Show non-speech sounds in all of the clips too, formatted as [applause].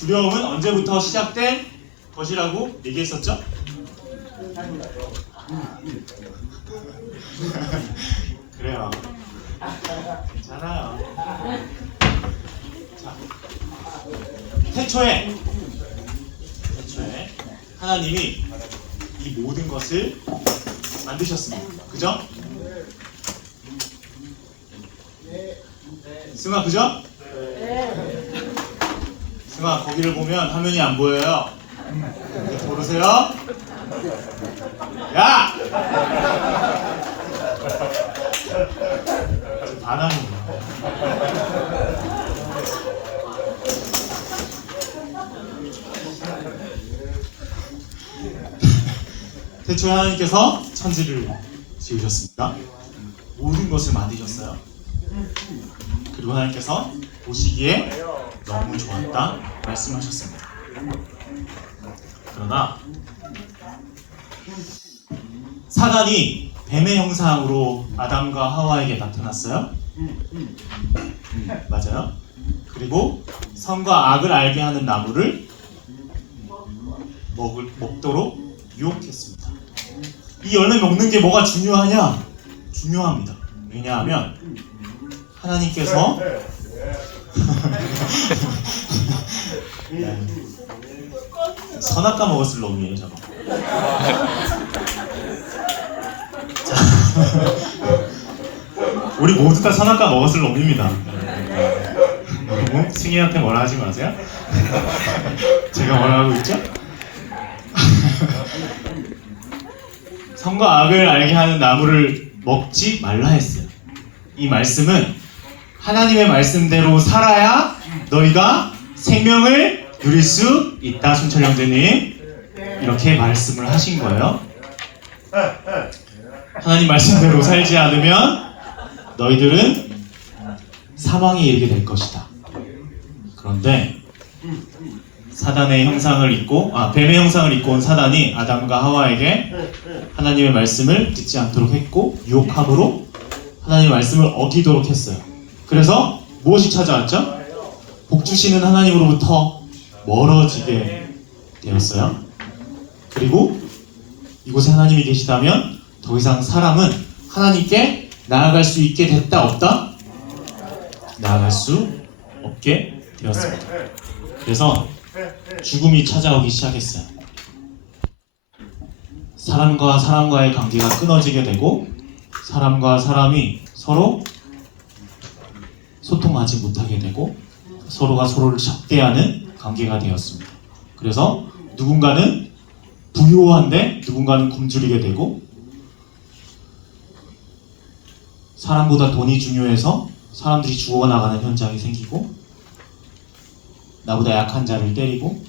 두려움은 언제부터 시작된 것이라고 얘기했었죠? 그래요. 괜찮아요. 자, 태초에 태초에 하나님이 이 모든 것을 만드셨습니다. 그죠? 승아 그죠? 승아 거기를 보면 화면이 안 보여요. 보세요. 야! 거야. 태초에 하나님께서 천지를 지으셨습니다. 모든 것을 만드셨어요. 그리고 하나님께서 보시기에 너무 좋았다 말씀하셨습니다. 그러나 사단이 뱀의 형상으로 아담과 하와에게 나타났어요. 음, 맞아요. 그리고 선과 악을 알게 하는 나무를 먹을, 먹도록 유혹했습니다. 이 열매 먹는 게 뭐가 중요하냐? 중요합니다. 왜냐하면 하나님께서 네. [laughs] 선악과 먹었을 놈이에요, 저거. 자, 우리 모두 다 선악과 먹었을 놈입니다. 너무 승희한테 뭐라 하지 마세요. 제가 뭐라 하고 있죠? 선과 악을 알게 하는 나무를 먹지 말라 했어요. 이 말씀은 하나님의 말씀대로 살아야 너희가 생명을 누릴 수 있다, 순철 형제님. 이렇게 말씀을 하신 거예요. 하나님 말씀대로 살지 않으면 너희들은 사망에 이르게 될 것이다. 그런데 사단의 형상을 입고 아 뱀의 형상을 입고 온 사단이 아담과 하와에게 하나님의 말씀을 듣지 않도록 했고 유혹함으로 하나님의 말씀을 어기도록 했어요. 그래서 무엇이 찾아왔죠? 복 주시는 하나님으로부터 멀어지게 되었어요. 그리고 이곳에 하나님이 계시다면 더 이상 사람은 하나님께 나아갈 수 있게 됐다 없다? 나아갈 수 없게 되었습니다. 그래서 죽음이 찾아오기 시작했어요. 사람과 사람과의 관계가 끊어지게 되고 사람과 사람이 서로 소통하지 못하게 되고 서로가 서로를 적대하는 관계가 되었습니다. 그래서 누군가는 부유한데 누군가는 굶주리게 되고 사람보다 돈이 중요해서 사람들이 죽어나가는 현장이 생기고 나보다 약한 자를 때리고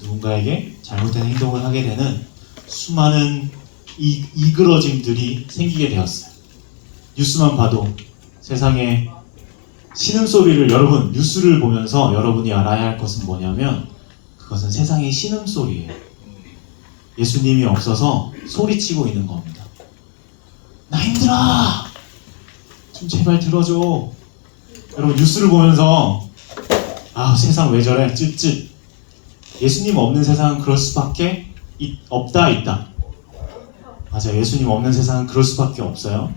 누군가에게 잘못된 행동을 하게 되는 수많은 이, 이그러짐들이 생기게 되었어요. 뉴스만 봐도 세상에 신음소리를 여러분 뉴스를 보면서 여러분이 알아야 할 것은 뭐냐면 그것은 세상의 신음소리예요. 예수님이 없어서 소리치고 있는 겁니다. 나 힘들어! 좀 제발 들어줘. 여러분 뉴스를 보면서 아 세상 왜 저래 쯧쯧 예수님 없는 세상은 그럴 수밖에 있- 없다 있다 맞아요 예수님 없는 세상은 그럴 수밖에 없어요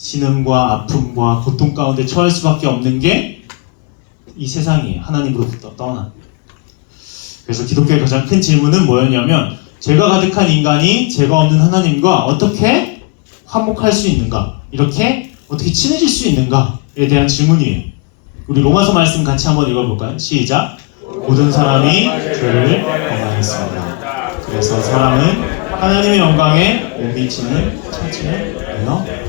신음과 아픔과 고통 가운데 처할 수밖에 없는 게 이 세상이에요 하나님으로부터 떠난 그래서 기독교의 가장 큰 질문은 뭐였냐면 죄가 가득한 인간이 죄가 없는 하나님과 어떻게 화목할 수 있는가 이렇게 어떻게 친해질 수 있는가에 대한 질문이에요 우리 로마서 말씀 같이 한번 읽어볼까요? 시작. 모든 사람이 죄를 범하였습니다. 그래서 사람은 하나님의 영광에 못 미치는 놓여 있었습니다.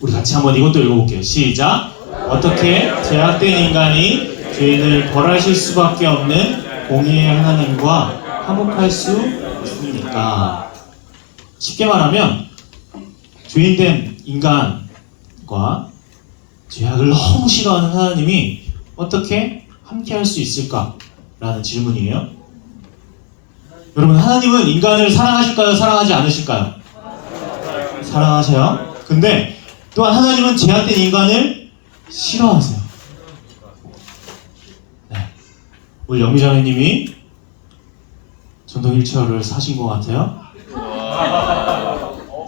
우리 같이 한번 이것도 읽어볼게요. 시작. 어떻게 죄악된 인간이 죄인을 벌하실 수밖에 없는 공의의 하나님과 화목할 수 있습니까? 쉽게 말하면 죄인된 인간과 죄악을 너무 싫어하는 하나님이 어떻게 함께 할 수 있을까라는 질문이에요. 여러분, 하나님은 인간을 사랑하실까요? 사랑하지 않으실까요? 사랑하세요. 근데 또한 하나님은 제한된 인간을 싫어하세요. 오늘 영미자매님이 전동 휠체어를 사신 것 같아요.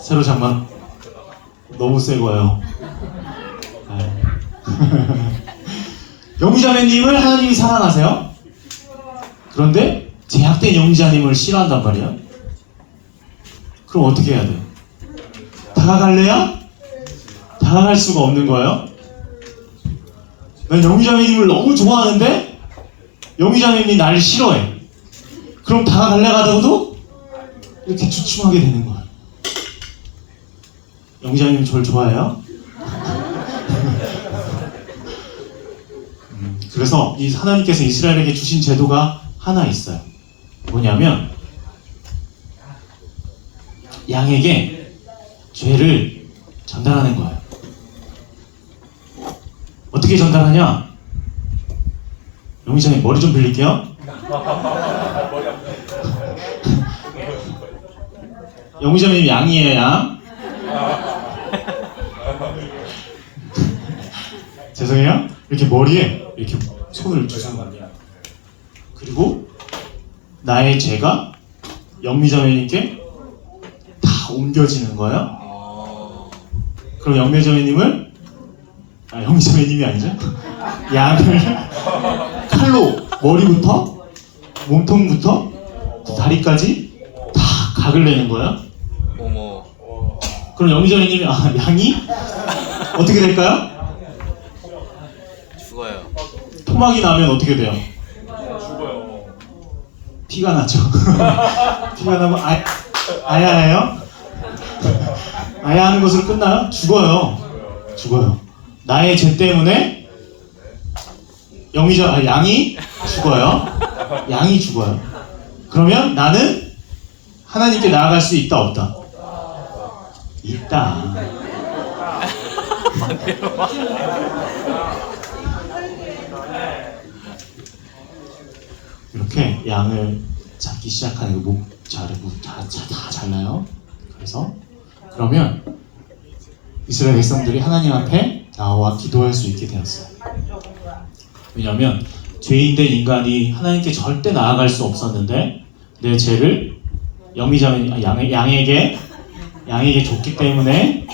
새로 장만 너무 새 거예요. 네. [laughs] 영미자매님을 하나님이 사랑하세요. 그런데 제약된 영미자님을 싫어한단 말이에요. 그럼 어떻게 해야 돼요? 다가갈래야? 다가갈 수가 없는 거예요. 난 영미자매님을 너무 좋아하는데 영미자매님이 나를 싫어해. 그럼 다가갈래 가다가도 이렇게 주춤하게 되는 거야. 영미자매님 저를 좋아해요? 음, 그래서 이 하나님께서 이스라엘에게 주신 제도가 하나 있어요. 뭐냐면 양에게 죄를 전달하는 거예요. 어떻게 전달하냐? 용의자님 머리 좀 빌릴게요. [laughs] 영의자님 양이에요 양. [laughs] 죄송해요. 이렇게 머리에 이렇게 손을 주시는 거예요. 그리고 나의 죄가 영미자매님께 다 옮겨지는 거예요. 그럼 영미자매님을 아 영미자매님이 아니죠? 양을 칼로 머리부터 몸통부터 다리까지 다 각을 내는 거예요. 어머. 그럼 영미자매님이 아 양이 어떻게 될까요? 죽어요. 토막이 나면 어떻게 돼요? 피가 나죠. [laughs] 피가 나면 아, 아야해요? 아야 하는 것으로 끝나요? 죽어요. 죽어요. 나의 죄 때문에 영이죠. 아, 양이 죽어요. 양이 죽어요. 그러면 나는 하나님께 나아갈 수 있다 없다. 있다. 이렇게 양을 잡기 시작하는 목 자르고 다, 다, 다 잘라요. 그래서 그러면 이스라엘 백성들이 하나님 앞에 나와 기도할 수 있게 되었어요. 왜냐하면 죄인된 인간이 하나님께 절대 나아갈 수 없었는데 내 죄를 영미자매 아, 양, 양에게 양에게 줬기 때문에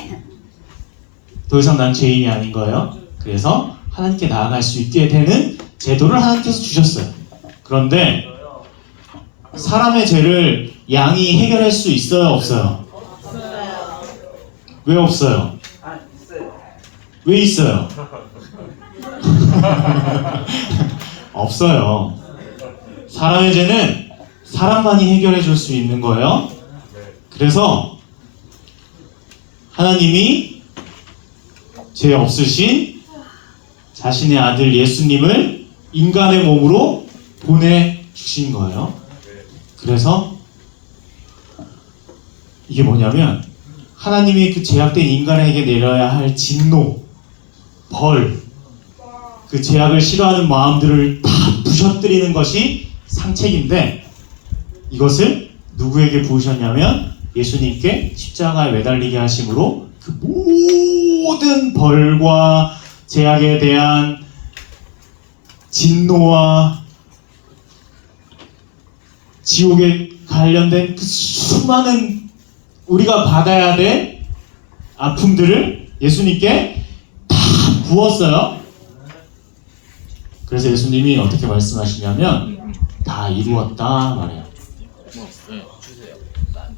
더 이상 난 죄인이 아닌 거예요. 그래서 하나님께 나아갈 수 있게 되는 제도를 하나님께서 주셨어요. 그런데 사람의 죄를 양이 해결할 수 있어요, 없어요? 왜 없어요? 왜 있어요? [laughs] 없어요. 사람의 죄는 사람만이 해결해 줄 수 있는 거예요. 그래서 하나님이 죄 없으신 자신의 아들 예수님을 인간의 몸으로 보내주신 거예요. 그래서 이게 뭐냐면 하나님이 그 제약된 인간에게 내려야 할 진노, 벌, 그 제약을 싫어하는 마음들을 다 부셔뜨리는 것이 상책인데 이것을 누구에게 부으셨냐면 예수님께 십자가에 매달리게 하심으로 그 모든 벌과 제약에 대한 진노와 지옥에 관련된 그 수많은 우리가 받아야 될 아픔들을 예수님께 다 부었어요. 그래서 예수님이 어떻게 말씀하시냐면 다 이루었다 말해요.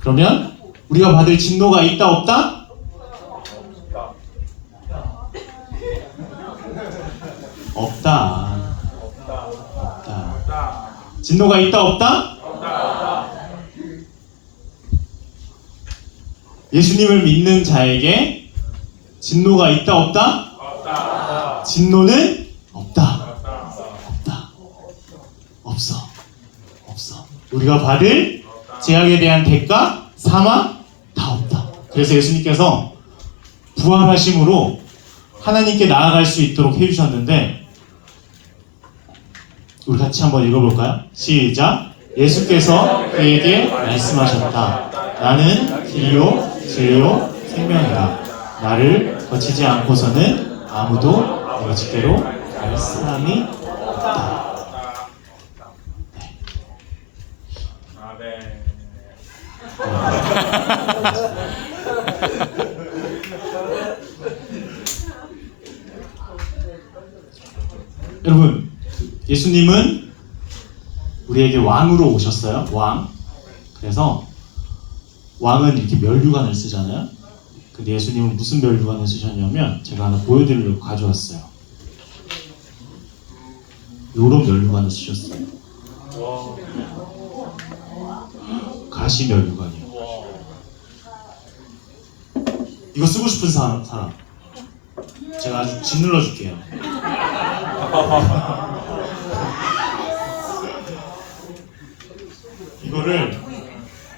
그러면 우리가 받을 진노가 있다 없다? 없다. 없다. 진노가 있다 없다? 예수님을 믿는 자에게 진노가 있다 없다? 진노는 없다. 없다. 없어. 없어. 우리가 받을 제약에 대한 대가, 사망 다 없다. 그래서 예수님께서 부활하심으로 하나님께 나아갈 수 있도록 해주셨는데 우리 같이 한번 읽어볼까요? 시작. 예수께서 그에게 말씀하셨다. 나는 길이요, 진리요 생명이라 나를 거치지 않고서는 아무도 내 집대로 갈 사람이 없다. 네. 여러분, 예수님은 우리에게 왕으로 오셨어요. 왕. 그래서 왕은 이렇게 면류관을 쓰잖아요. 근데 예수님은 무슨 면류관을 쓰셨냐면 제가 하나 보여드리려고 가져왔어요. 요런 면류관을 쓰셨어요. 가시 면류관이요. 이거 쓰고 싶은 사- 사람 제가 아주 짓눌러 줄게요. [laughs] 이거를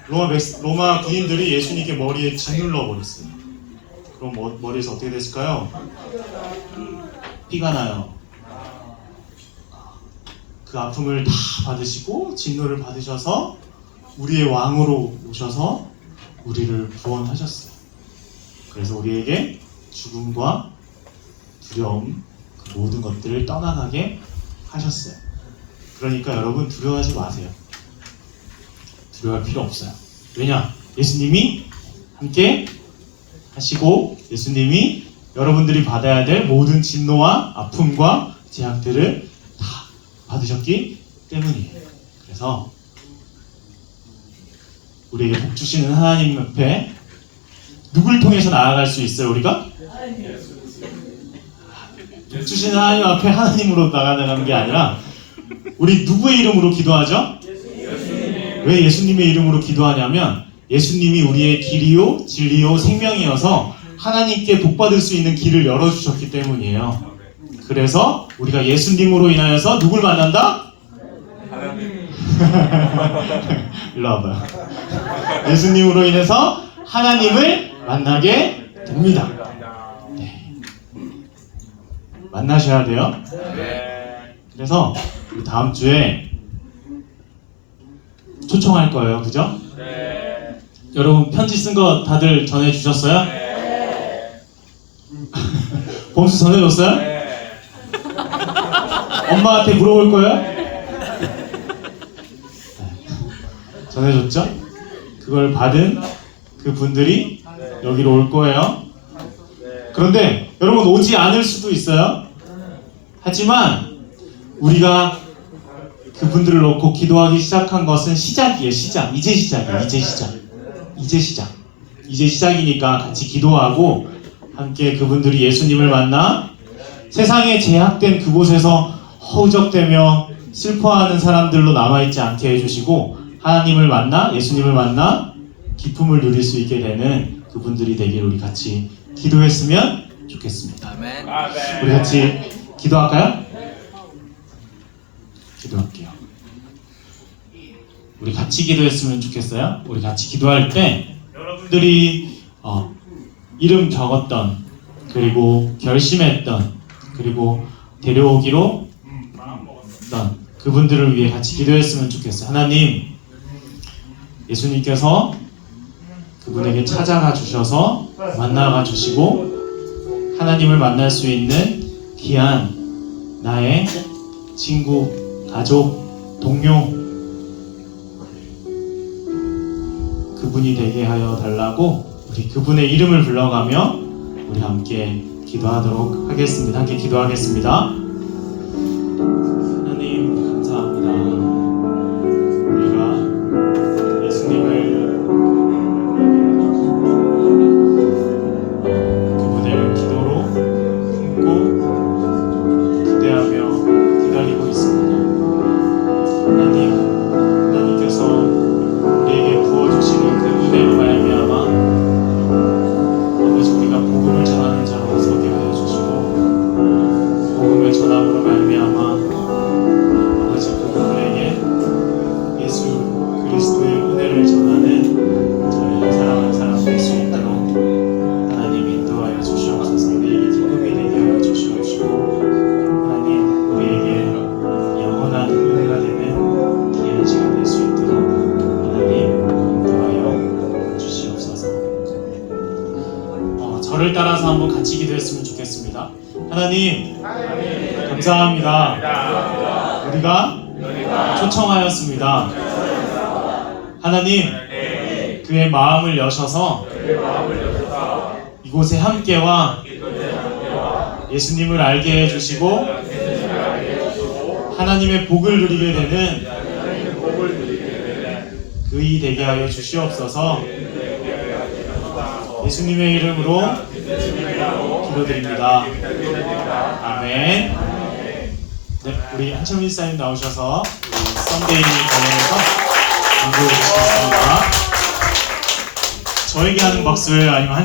로마 백스, 로마 군인들이 예수님께 머리에 짓눌러 버렸어요. 그럼 머, 머리에서 어떻게 됐을까요? 피가 나요. 그 아픔을 다 받으시고 진노를 받으셔서 우리의 왕으로 오셔서 우리를 구원하셨어요. 그래서 우리에게 죽음과 두려움 그 모든 것들을 떠나가게 하셨어요. 그러니까 여러분 두려워하지 마세요. 두려워할 필요 없어요. 왜냐? 예수님이 함께 하시고 예수님이 여러분들이 받아야 될 모든 진노와 아픔과 제약들을 다 받으셨기 때문이에요. 그래서 우리에게 복 주시는 하나님 옆에 누굴 통해서 나아갈 수 있어요, 우리가? 복 주시는 하나님 앞에 하나님으로 나가는 게 아니라 우리 누구의 이름으로 기도하죠? 왜 예수님의 이름으로 기도하냐면 예수님이 우리의 길이요, 진리요, 생명이어서 하나님께 복받을 수 있는 길을 열어주셨기 때문이에요. 그래서 우리가 예수님으로 인하여서 누굴 만난다? [laughs] 일로 와봐요. 예수님으로 인해서 하나님을 만나게 됩니다. 네. 만나셔야 돼요. 그래서 우리 다음 주에 초청할 거예요. 그죠? 여러분 편지 쓴 거 다들 전해 주셨어요? 범수 [laughs] 전해 줬어요? [laughs] 엄마한테 물어볼 거예요? 네. 전해 줬죠? 그걸 받은 그 분들이 여기로 올 거예요. 그런데 여러분 오지 않을 수도 있어요. 하지만 우리가 그분들을 놓고 기도하기 시작한 것은 시작이에요. 시작. 이제 시작이에요. 이제 시작. 이제 시작. 이제 시작이니까 같이 기도하고 함께 그분들이 예수님을 만나 세상에 제약된 그곳에서 허우적대며 슬퍼하는 사람들로 남아있지 않게 해주시고 하나님을 만나 예수님을 만나 기쁨을 누릴 수 있게 되는 그분들이 되길 우리 같이 기도했으면 좋겠습니다. 우리 같이 기도할까요? 기도할게요. 우리 같이 기도했으면 좋겠어요. 우리 같이 기도할 때 여러분들이 어, 이름 적었던 그리고 결심했던 그리고 데려오기로 마음먹었던 그분들을 위해 같이 기도했으면 좋겠어요. 하나님, 예수님께서 그분에게 찾아가 주셔서 만나가 주시고 하나님을 만날 수 있는 귀한 나의 친구, 가족, 동료 그분이 되게 하여 달라고 우리 그분의 이름을 불러가며 우리 함께 기도하도록 하겠습니다. 함께 기도하겠습니다. 여셔서 이곳에 함께와 예수님을 알게 해주시고 하나님의 복을 누리게 되는 그이 되게 하여 주시옵소서 예수님의 이름으로 기도드립니다. 아멘. 네, 우리 한철민 사님 나오셔서 썬데이 관련해서 강조해 주시겠습니다. 저에게 하는 박수예요? 아니면 한